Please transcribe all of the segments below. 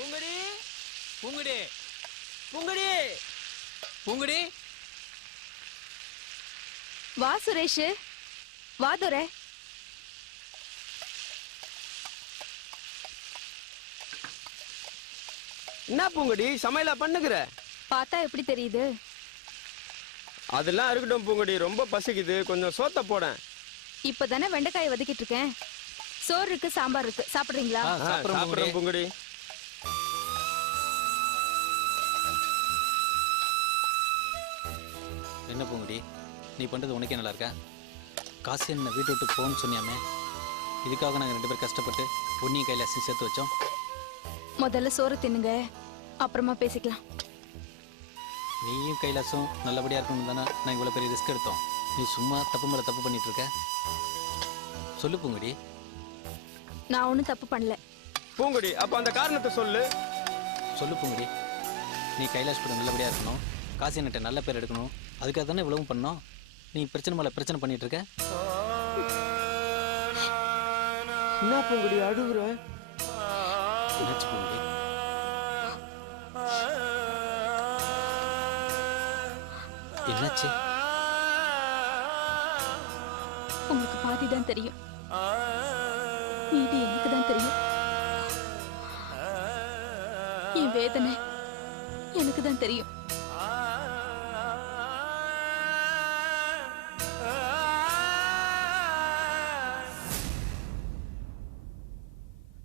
பூங்கடி பூங்கடி பூங்கடி பூங்கடி வா சுரேஷ், வா துரை. என்ன பூங்கடி சமையலா பண்ணுகிற? பார்த்தா எப்படி தெரியுது? அதெல்லாம் இருக்கட்டும் பூங்கடி, ரொம்ப பசிக்குது, கொஞ்சம் சோத்த போட. இப்பதானே வெண்டைக்காய் வதக்கிட்டு இருக்கேன். சோறு இருக்கு, சாம்பார் இருக்கு, சாப்பிடுறீங்களா? சாப்பிடுறேன் பூங்கடி. என்ன பூங்குடி, நீ பண்ணுறது உனக்கே நல்லா இருக்கா? காசு என்ன வீட்டு விட்டு போகணும்னு சொன்னியாமே, இதுக்காக நாங்கள் 2 பேர் கஷ்டப்பட்டு பொன்னியும் கைலாசையும் சேர்த்து வச்சோம். முதல்ல சோறு தின்னுங்க, அப்புறமா பேசிக்கலாம். நீயும் கைலாசம் நல்லபடியாக இருக்கணும் தானே நான் இவ்வளோ பெரிய ரிஸ்க் எடுத்தோம். நீ சும்மா தப்பு மேலே தப்பு பண்ணிட்டு இருக்க. சொல்லு பூங்குடி. நான் ஒன்றும் தப்பு பண்ணல. பூங்குடி அப்ப அந்த காரணத்தை சொல்லு. சொல்லு பூங்குடி. நீ கைலாஷ் கூட நல்லபடியாக இருக்கணும், காசு என்கிட்ட நல்ல பேர் எடுக்கணும், அதுக்காக தானே இவ்வளவும் பண்ணோம். நீ பிரச்சனை மேலே பிரச்சனை பண்ணிட்டு இருக்க. என்ன பூங்குடி அழுகுற? என்னாச்சு பூங்குடி? என்னாச்சு? உங்களுக்கு பாதி தான் தெரியும், மீதி எனக்கு தான் தெரியும். என் வேதனை எனக்கு தான் தெரியும்.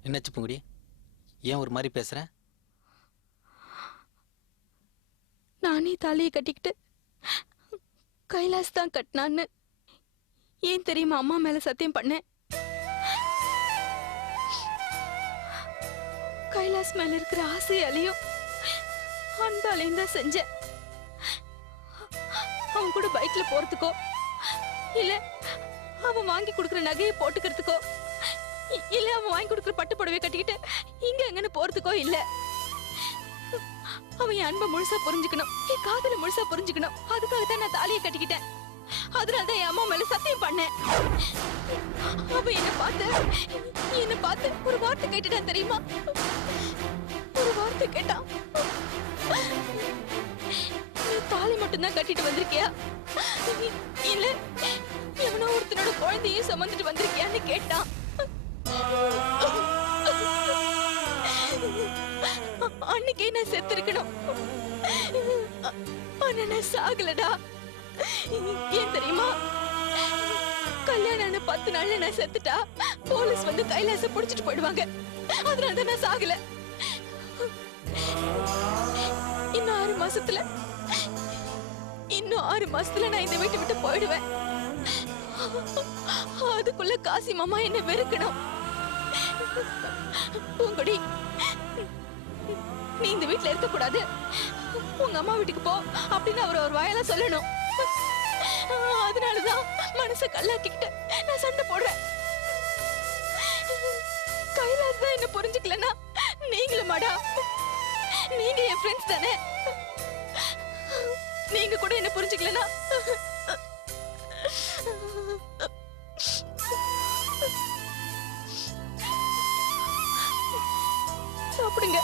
என்னாச்சு பூங்குடி, ஏன் ஒரு மாதிரி பேசுற? நானே தாலியை கட்டிக்கிட்டு கைலாஸ் தான் கட்டினான்னு ஏன் தெரியுமா அம்மா மேல சத்தியம் பண்ணேன். கைலாஸ் மேல இருக்கிற ஆசையாலையும் அன்பாலையும் தான் செஞ்சேன். அவன் கூட பைக்ல போறதுக்கோ இல்ல அவன் வாங்கி கொடுக்குற நகையை போட்டுக்கிறதுக்கோ இல்ல அவன் வாங்கி கொடுக்குற பட்டு புடவை கட்டிக்கிட்டு இங்க எங்கன்னு போறதுக்கோ இல்ல. அவன் என் அன்பை முழுசா புரிஞ்சுக்கணும், என் காதலை முழுசா புரிஞ்சுக்கணும், அதுக்காக தான் நான் தாலியை கட்டிக்கிட்டேன். அதனாலதான் என் அம்மா மேல சத்தியம் பண்ணேன். அவன் என்ன பார்த்து ஒரு வார்த்தை கேட்டுட்டான் தெரியுமா? ஒரு வார்த்தை கேட்டான். நீ தாலி மட்டும்தான் கட்டிட்டு வந்திருக்கியா இல்ல எவனோ ஒருத்தனோட குழந்தையும் சுமந்துட்டு வந்திருக்கியான்னு கேட்டான். அன்னைக்கே நான் செத்து இருக்கணும், ஆனா நான் சாகலடா. ஏன் தெரியுமா? கல்யாணம் ஆன 10 நாள்ல நான் செத்துட்டா போலீஸ் வந்து கைலாச புடிச்சிட்டு போயிடுவாங்க. அதனாலதான் நான் சாகல. இன்னும் 6 மாசத்துல நான் இந்த வீட்டை விட்டு போயிடுவேன். அதுக்குள்ள காசி மாமா என்ன வெறுக்கணும். பூங்கொடி, நீ இந்த வீட்டுல இருக்க கூடாது, உங்க அம்மா வீட்டுக்கு போ அப்படின்னு அவர் ஒரு வாயால சொல்லணும். அதனாலதான் மனச கல்லாக்கிக்கிட்டு நான் சண்டை போடுறேன். கைலாஸ் தான் என்ன புரிஞ்சுக்கலன்னா நீங்களும் மாடா, நீங்க என் ஃப்ரெண்ட்ஸ் தானே, நீங்க கூட என்ன புரிஞ்சுக்கலன்னா சாப்பிடுங்க.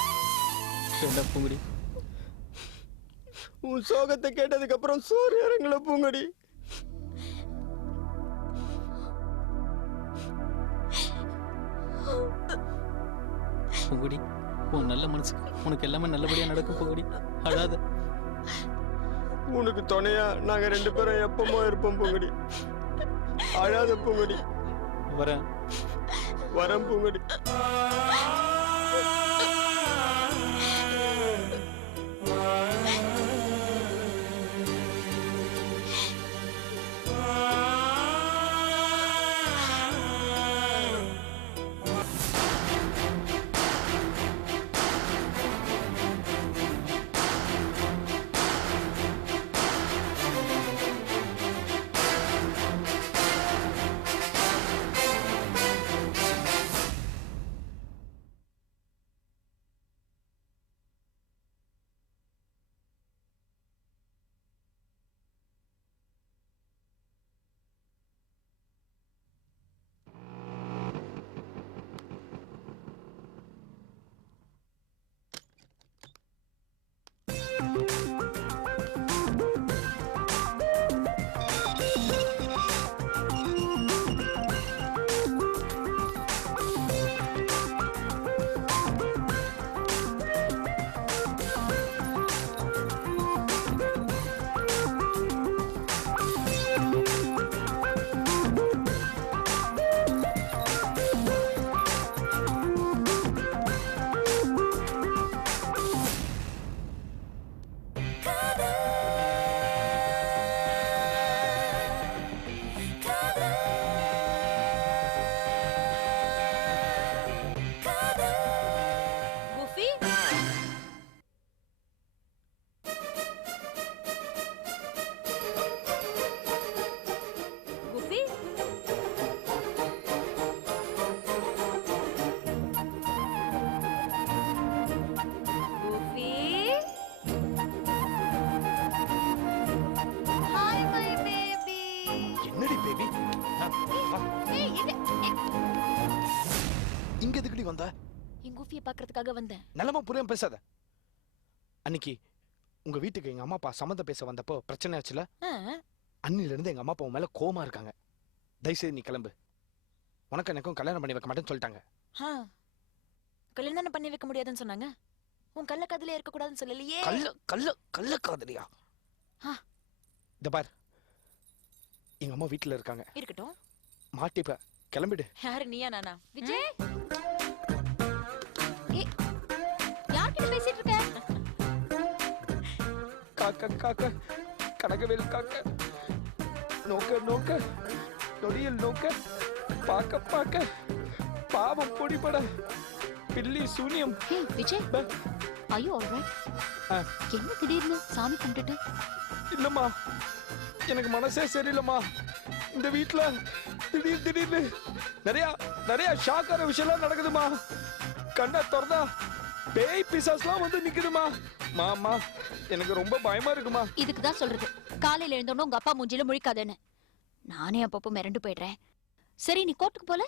பூங்குடி, உன் சோகத்தை கேட்டதுக்கு அப்புறம் சோறு இறங்கல பூங்கடி. பூங்குடி, உன் நல்ல மனசுக்கு உனக்கு எல்லாமே நல்லபடியா நடக்கும் பூங்குடி, அழாத. உனக்கு துணையா நாங்க 2 பேரும் எப்பமோ இருப்போம் பூங்கடி, அழாத பூங்கடி. வரேன் பூங்கடி. பேபி. ஏய் எங்க இங்க எதுக்குடி வந்த? என் குஃபியை பார்க்கறதுக்காக வந்தேன். நிலமா புரியாம பேசாத. அன்னைக்கு உங்க வீட்டுக்கு எங்க அம்மா அப்பா சம்மந்தம் பேச வந்தப்போ பிரச்சனை ஆச்சுல. அன்னில இருந்து எங்க அம்மா அப்பா உன் மேல கோவமா இருக்காங்க. தயவுசெய்து நீ கிளம்பு. உனக்கு எனக்கும் கல்யாணம் பண்ணி வைக்க மாட்டேன்னு சொல்லிட்டாங்க. கல்யாணம் பண்ணி வைக்க முடியாதுன்னு சொன்னாங்க. உன் கள்ள காதலே இருக்க கூடாதுன்னு சொல்லலையே. கள்ள காதலியா? இந்த பார், எங்க அம்மா வீட்டுல இருக்காங்க. இருக்கட்டும், மாட்டிப்ப, கிளம்பிடு. யாரு, நீயா நானா? விஜய், யார்கிட்ட பேசிட்டு இருக்க? காக்க காக்க கனகவேல் காக்க, நோக்க நோக்க நொடியில் நோக்க, பாக்க பாக்க பாவம் பொடிபட, பில்லி சூனியம். Vijay, are you all right? என்ன திடீர்னு சாமி கும்பிட்டுட்டு? இல்லம்மா, எனக்கு மனசே சரியில்லம்மா. இந்த வீட்டுல திடீர்னு நிறைய ஷாக்கான விஷயம்லாம் நடக்குதுமா. கண்ணை திறந்தா பேய் பிசாஸ்லாம் வந்து நிக்குதுமா. மாமா, எனக்கு ரொம்ப பயமா இருக்குமா. இதுக்குதான் சொல்றது, காலையில எழுந்தோன்னு உங்க அப்பா மூஞ்சில முழிக்காதேன்னு. நானே அப்பப்போ மிரண்டு போயிடுறேன். சரி, நீ கோர்ட்டுக்கு போல?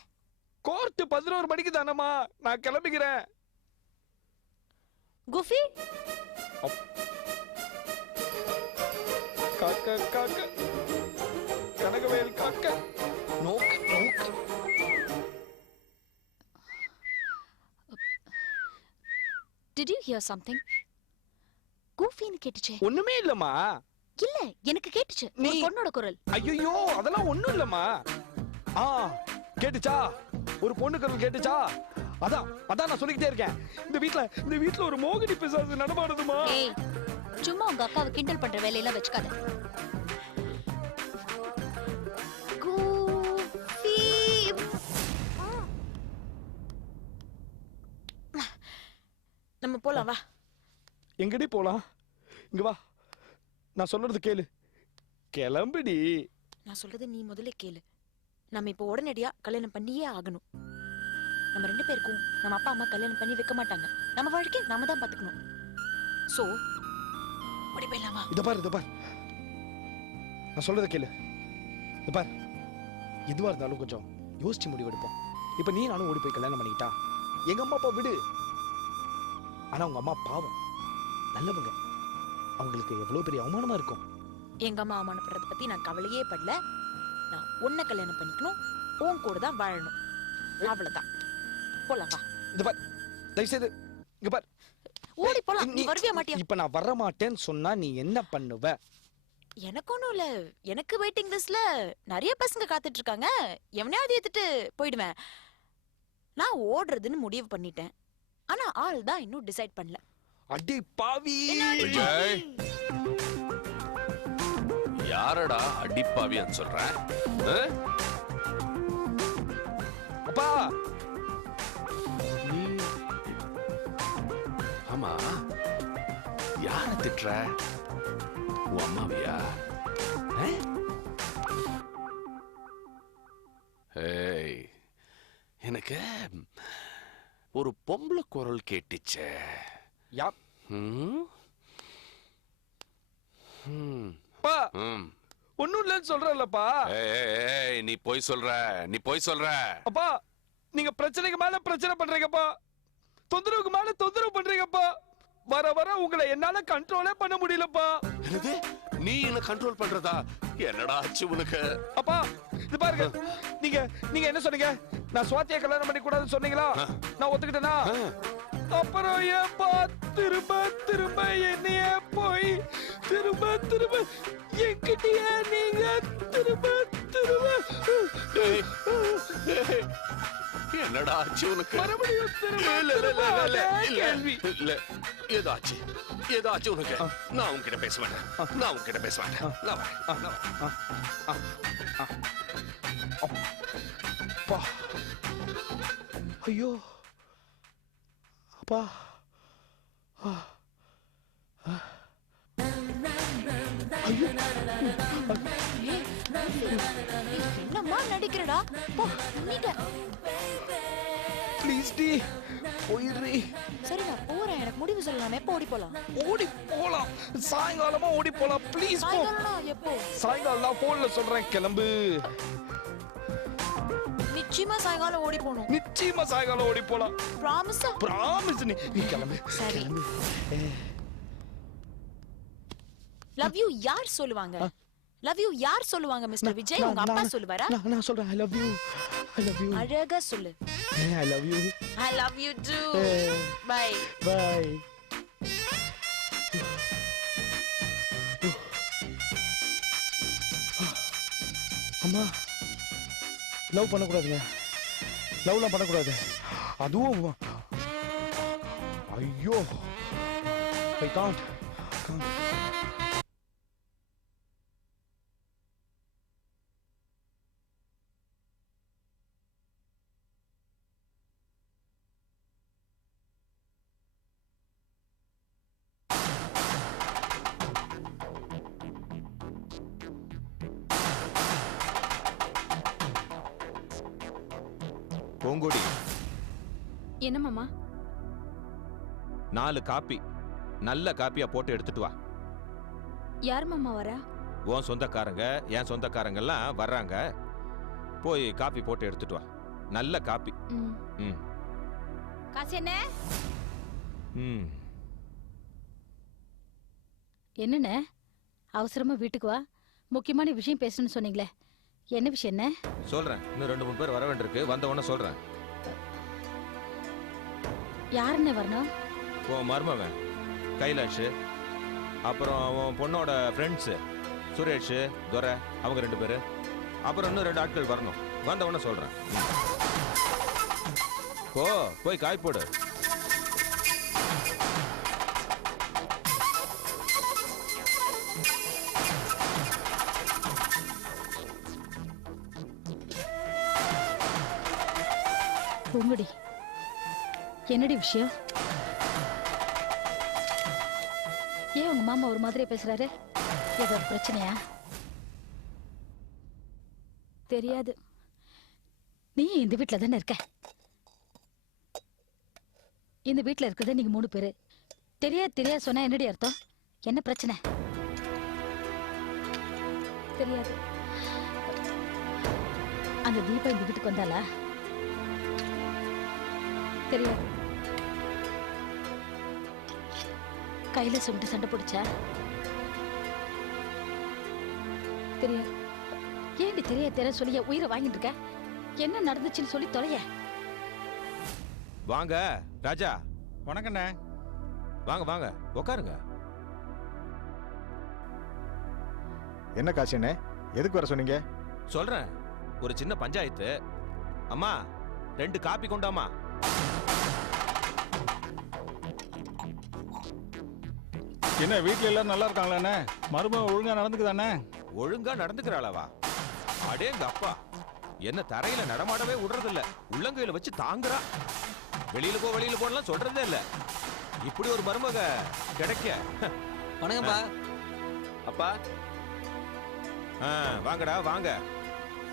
கோர்ட்டு 11 மணிக்கு தானம்மா, நான் கிளம்பிக்கிறேன். குஃபி, காக்க காக்க கனகவேல் காக்க, நோக்க நோக்க. did you hear something? குஃபின்னு கேட்டுச்சே. ஒண்ணுமே இல்லம்மா. இல்ல, எனக்கு கேட்டுச்சு, நீ பொண்ணோட குரல். ஐயோ, அதெல்லாம் ஒண்ணும் இல்லம்மா. கேட்டுச்சா? ஒரு பொண்ணு குரல் கேட்டுச்சா? அதான் நான் சொல்லிக்கிட்டே இருக்கேன். இந்த வீட்ல ஒரு மோகினி பிசாசு நடமாடுதுமா. ஏய், சும்மா உங்க அக்காவை கிண்டல் பண்ற வேலையெல்லாம் வச்சுக்காத. குஃபி, நம்ம போலாம் வா. எங்கடி போலாம்? இங்க வா, நான் சொல்றது கேளு. கிளம்புடி. நான் சொல்றது நீ முதல்ல கேளு. நம்ம இப்போ உடனடியா கல்யாணம் பண்ணியே ஆகணும். நம்ம 2 பேருக்கும் நம்ம அப்பா அம்மா கல்யாணம் பண்ணி வைக்க மாட்டாங்க. நம்ம வாழ்க்கை நாம தான் பாத்துக்கணும். சோ ஓடி போயிடலாம் வா. இத பார், நான் சொல்றத கேளு. இத பார், எதுவா இருந்தாலும் கொஞ்சம் யோசிச்சு முடிவெடுப்போம். இப்ப நீ நானும் ஓடி போய் கல்யாணம் பண்ணிக்கிட்டா எங்க அம்மா அப்பா விடு. ஆனா உங்க அம்மா பாவம், நல்லவங்க. அவங்களுக்கு எவ்வளவு பெரிய அவமானமா இருக்கும். எங்க அம்மா அவமானப்படுறத பத்தி நான் கவலையே படல. நான் உன்னை கல்யாணம் பண்ணிக்கணும், உன் கூட தான் வாழணும். அவ்வளவுதான். போலாம் வா. இந்த பார், தயவுசெய்து இங்க பார். ஓடி போலாம். நீ வருவியா மாட்டியா? இப்ப நான் வர மாட்டேன்னு சொன்னா நீ என்ன பண்ணுவ? எனக்கு ஒண்ணும் இல்ல. எனக்கு வெயிட்டிங் லிஸ்ட்ல நிறைய பசங்க காத்துட்டு இருக்காங்க. எவனையாவது ஏத்துட்டு போயிடுவேன். நான் ஓடுறதுன்னு முடிவு பண்ணிட்டேன். ஆனா ஆள் தான் இன்னும் டிசைட் பண்ணல. அடி பாவி. விஜய், யாரடா அடிப்பாவின்னு சொல்ற? அப்பா, ஆமா, யார திட்டுற? உன் அம்மாவியா? ஏய், எனக்கு ஒரு பொம்பளை குரல் கேட்டுச்சே. அப்பா, ஒண்ணும் இல்லன்னு சொல்றல்லப்பா. நீ போய் சொல்ற. அப்பா, நீங்க பிரச்சனைக்கு மேல பிரச்சனை பண்றீங்கப்பா. தொந்தரவுக்கு மேல தொந்தரவு பண்றீங்கப்பா. வர வர உங்களை என்னால கண்ட்ரோலே பண்ண முடியலப்பா. என்னது, நீ என்ன கண்ட்ரோல் பண்றதா? என்னடா ஆச்சு உனக்கு? அப்பா, இது பாருங்க, நீங்க என்ன சொன்னீங்க? நான் சுவாத்தியை கல்யாணம் பண்ணி கூடாதுன்னு சொன்னீங்களா? நான் ஒத்துக்கிட்டேனா? அப்புறம் ஏன்பா திரும்ப என்னைய போய் திரும்ப என்கிட்டயே நீங்க திரும்ப என்னடா ஆச்சு உனக்கு? மறுபடியும் இல்ல, ஏதாச்சு உனக்கு? நான் உன்கிட்ட பேச மாட்டேன். நான் வரேன். அப்பா, ஐயோ அப்பா. என்னம்மா நடிக்கிறடா? போ, நீங்க ப்ளீஸ் டி போயிடுறி. சரி நான் போறேன். எனக்கு முடிவு சொல்லலாமே. எப்போ ஓடி போலாம்? ஓடி போலாம். சாயங்காலமா ஓடி போலாம். ப்ளீஸ் போ. சாயங்காலம் எப்போ? சாயங்காலம் நான் போன்ல சொல்றேன். கிளம்பு. நிச்சயமா சாயங்காலம் ஓடி போகணும். நிச்சயமா சாயங்காலம் ஓடி போலாம். ப்ராமிஸா? ப்ராமிஸ். நீ கிளம்பு. சரி. லவ் யூ யார் சொல்லுவாங்க? லவ் யூ யார் சொல்லுவாங்க மிஸ்டர் விஜய்? உங்க அப்பா சொல்லுவாரா? நான் சொல்றேன். I love you. I love you. அழகா சொல்லு. I love you. I love you too. Bye. Bye. அம்மா லவ் பண்ணக்கூடாதுங்க. லவ்லாம் பண்ணக்கூடாது. அதுவும் ஐயோ ஐ காண்ட். பூங்குடி, என்ன மாமா? 4 காப்பி நல்ல காப்பியா போட்டு எடுத்துட்டு வா. யார் மாமா வரா? உன் சொந்தக்காரங்க என் சொந்தக்காரங்க எல்லாம் வர்றாங்க. போய் காப்பி போட்டு எடுத்துட்டு வா. நல்ல காப்பி. ம் காசு என்ன? ம் என்னண்ணே அவசரமா வீட்டுக்கு வா, முக்கியமான விஷயம் பேசணும்னு சொன்னீங்களே, என்ன விஷயம்? என்ன சொல்றேன். இன்னும் 2-3 பேர் வர வேண்டியிருக்கு. வந்த உடனே சொல்றேன். யாருன்னு வரணும்? உன் மருமவன் கைலாஷ், அப்புறம் அவன் பொண்ணோட ஃப்ரெண்ட்ஸு சுரேஷ், துரை, அவங்க 2 பேர், அப்புறம் இன்னும் 2 ஆட்கள் வரணும். வந்த உடனே சொல்றேன். போய் காய் போடு. பூங்குடி, என்னடி விஷயம்? ஏன் உங்க மாமா ஒரு மாதிரி பேசுறாரு? ஏதோ ஒரு பிரச்சனையா? தெரியாது. நீ இந்த வீட்டுல தானே இருக்க. இந்த வீட்டுல இருக்கிறத நீங்க 3 பேரு. தெரியாது சொன்னா என்னடி அர்த்தம்? என்ன பிரச்சனை? தெரியாது. அந்த தீபா இந்த வீட்டுக்கு வந்தாளா? தெரியாது. கையில சுட்டு சண்டை பிடிச்சா? தெரியாது. ஏண்டி தெரியாது சொல்லி உயிரை வாங்கிட்டு இருக்க? என்ன நடந்துச்சுன்னு சொல்லி தொலைய. வாங்க ராஜா. வணக்கண்ணே. வாங்க வாங்க உட்காருங்க. என்ன காசியண்ணே, எதுக்கு வர சொன்னீங்க? சொல்றேன். ஒரு சின்ன பஞ்சாயத்து. அம்மா 2 காப்பி கொண்டாமா. என்ன வீட்ல எல்லாரும் நல்லா இருக்காங்களாண்ணே? மருமக ஒழுங்கா நடந்துக்குதானே? ஒழுங்கா நடந்துக்கிறாளவா? அடேங்க அப்பா, என்ன தரையில நடமாடவே விடுறதில்ல. உள்ளங்கையில வச்சு தாங்குறா. வெளியில போலாம் சொல்றதே இல்ல. இப்படி ஒரு மருமக கிடைக்க. வணக்கம்ப்பா. அப்பா வாங்கடா வாங்க.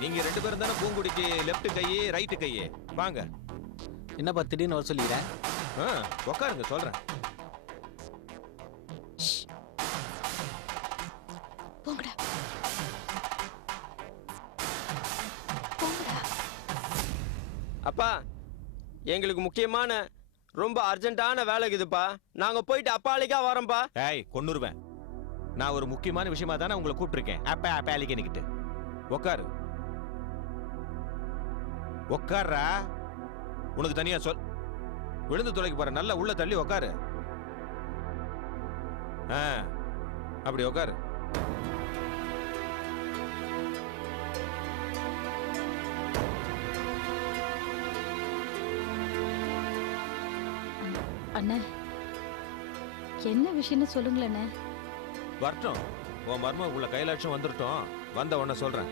நீங்க 2 பேரும் தானே பூங்குடிக்கு லெஃப்ட் கை ரைட்டு கை. வாங்க. என்னப்பா திடீர்னு வர சொல்லிக்கிறேன்? உட்காருங்க சொல்றேன். போங்கடா. போங்கடா. அப்பா எங்களுக்கு முக்கியமான ரொம்ப அர்ஜென்ட்டான வேலை இருக்குதுப்பா. நாங்க போயிட்டு அப்பாலிக்கா வரோம்ப்பா. ஏய் கொன்னுருவேன். நான் ஒரு முக்கியமான விஷயமா தானே உங்களை கூப்பிட்டுருக்கேன். அப்பா அலிக்கனிக்கிட்டு உட்காரு. உட்கார்றா. உனக்கு தனியா சொல். விழுந்து தொலைக்கு போற. நல்லா உள்ள தள்ளி உட்காரு. அப்படி உட்காரு. அண்ணா, என்ன விஷயம்னு சொல்லுங்களேண்ணே. வரட்டும். உன் மர்மம் உள்ள கைலாட்சம் வந்துட்டோம். வந்த உடனே சொல்றேன்.